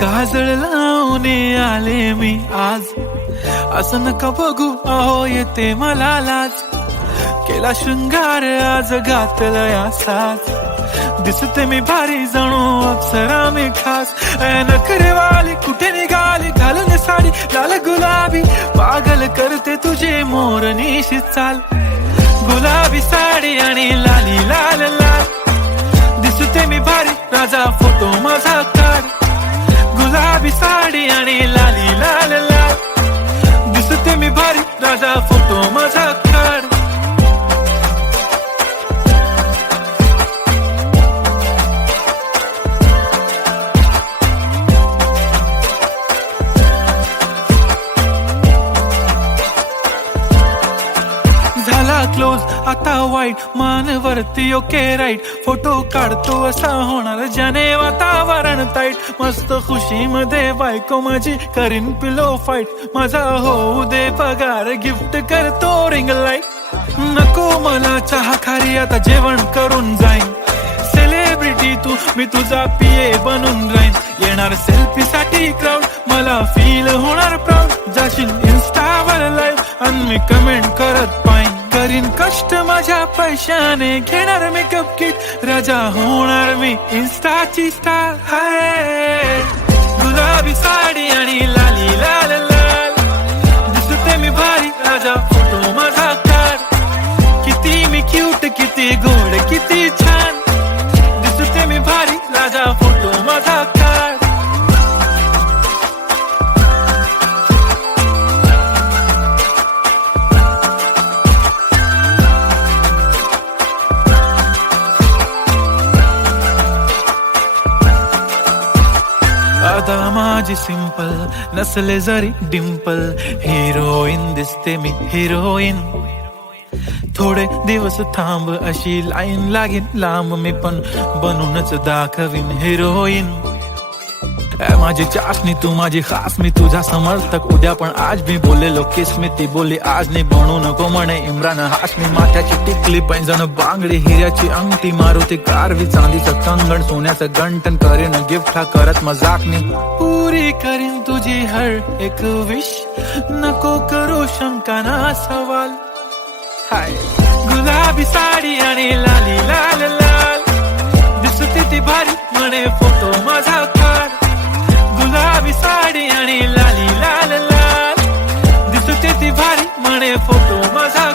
काजळ लावून आले मी आज, असं नका बघू अहो येते मला लाज. केला शृंगार आज घातलाय असाच, दिसते मी भारी जणू अप्सरा मी खास. नखरेवाली कुठे निघाली घालून साडी लाल गुलाबी, पागल करते तुझे मोरनीशी चाल. गुलाबी साडी आणि लाली लाल लाल, दिसते मी भारी राजा फोटो माझा काढ. गुलाबी साडी आणि लाली लाल लाल, दिसते मी भारी राजा फोटो माझा काढ. झाला क्लोज आता वाईट, मान वरती ओके राईट. फोटो काढतो असा होणार ज्याने वातावरण ताईट. मस्त खुशी मध्ये बायको माझी करीन पिलो फाईट. माझा होऊ दे पगार गिफ्ट करतो रिंग लाईट. नको मला चहा खारी आता जेवण करून जाईन. सेलिब्रिटी तू मी तुझा पिये बनून राहीन. येणार सेल्फी साठी क्राऊड मला फील होणार प्राऊड. जाशील इन्स्टावर लाईव्ह आणि मी कमेंट करत पाईन. करीन कष्ट माझ्या पैशाने घेणार मेकअप किट. राजा होणार मी इन्स्टाची स्टार. हाय गुलाबी साडी आणि लाली लाल लाल, दिसते मी भारी राजा फोटो माझा काढ. किती मी क्यूट किती गोड किती छान, दिसते मी भारी राजा फोटो माझा काढ. आता माझी सिंपल नसले जरी डिंपल, हिरोईन दिसते मी हिरोईन. थोडे दिवस थांब अशी लाईन लागेल लांब, मी पण बनूनच दाखवीन हिरोईन. माझी चाशनी तू माझी खास, मी तुझा समर्थक उद्या पण आज. मी बोलेलो किस मी ती बोली आज नाही. बनू नको म्हणे इम्रान हाशमी. माथ्याची टिकली पैंजण बांगडी, हिऱ्याची अंगठी, मारुती कारवी, चांदीचं कंगण, सोन्याचं गंटन. करीन गिफ्ट हा करत मजाकनी. पुरी करीन तुझी हर एक विश, नको करू शंका ना सवाल. हाय गुलाबी साडी आणि लाली लाल लाल, दिसते ती भारी म्हणे फोटो माझा काढ. गुलाबी साडी आणि लाली लाल लाल, दिसते ती भारी म्हणे फोटो माझा